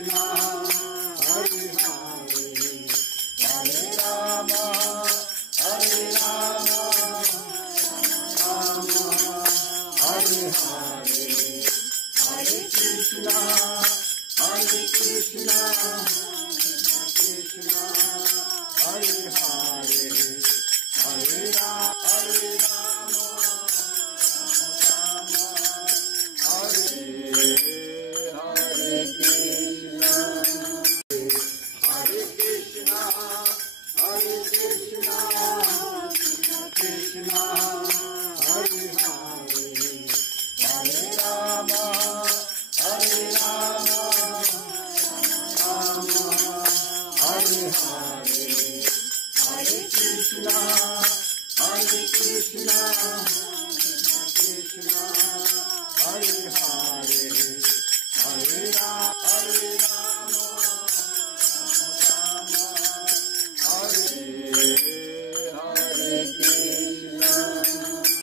Krishna, Hare Hare, Hare Rama, Hare Rama, Rama, Hare Hare, Hare Krishna, Hare Krishna, Krishna, Hare Hare, Hare Rama.